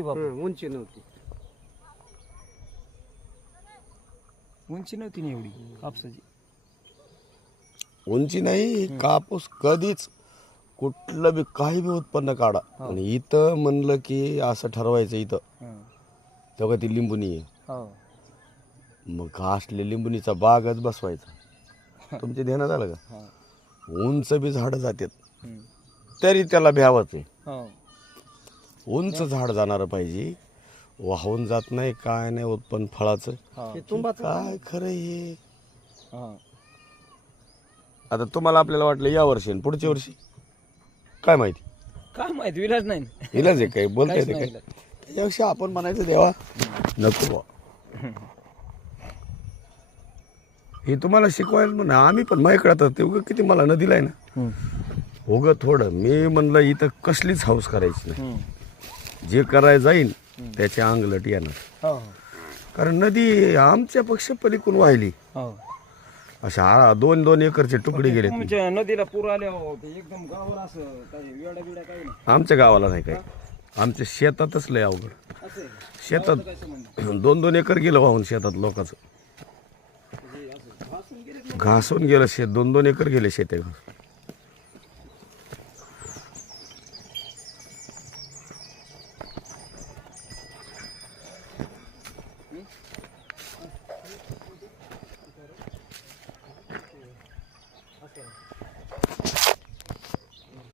उंची नव्हती. उंची नव्हती ना एवढी कापसाची. उंची नाही, कापूस कधीच कुठलं बी काही बी उत्पन्न काढा. आणि इथं म्हणलं की असं ठरवायचं इथं तेव्हा ती लिंबुनी आहे. मग असले लिंबुनीचा बागच बसवायचा. तुमच्या ध्यानात आलं का? उंच बी झाडं जातात तरी त्याला भ्यावंच आहे. उंच झाड जाणार पाहिजे, वाहून जात नाही काय नाही उत्पन्न फळाचं. काय खरं हे. आता तुम्हाला आपल्याला वाटलं या वर्षी आणि पुढच्या वर्षी काय माहिती. काय माहिती, विलाज नाही. इलाज आहे काय, बोलता येते काय. त्याच्यापेक्षा आपण म्हणायचं देवा नको बा. हे तुम्हाला शिकवायला म्हणा आम्ही पण माझ्याकडे ते उगं किती मला नदीला आहे ना उगं थोडं मी म्हणलं इथं कसलीच हौस करायची नाही. जे करायला जाईन त्याच्या अंगलट येणार. कारण नदी आमच्या पक्ष पलीकडून वाहिली. अशा 2-2 एकरचे तुकडे गेले. तुमच्या नदीला पूर आले एकदम गावाला असं काही वेडा बिडा काही नाही. आमच्या गावाला नाही काय, आमच्या शेतातच लय अवघड. शेतात 2-2 एकर गेलं वाहून शेतात लोकांचं. घासून गेलं शेत, 2-2 एकर गेले शेते.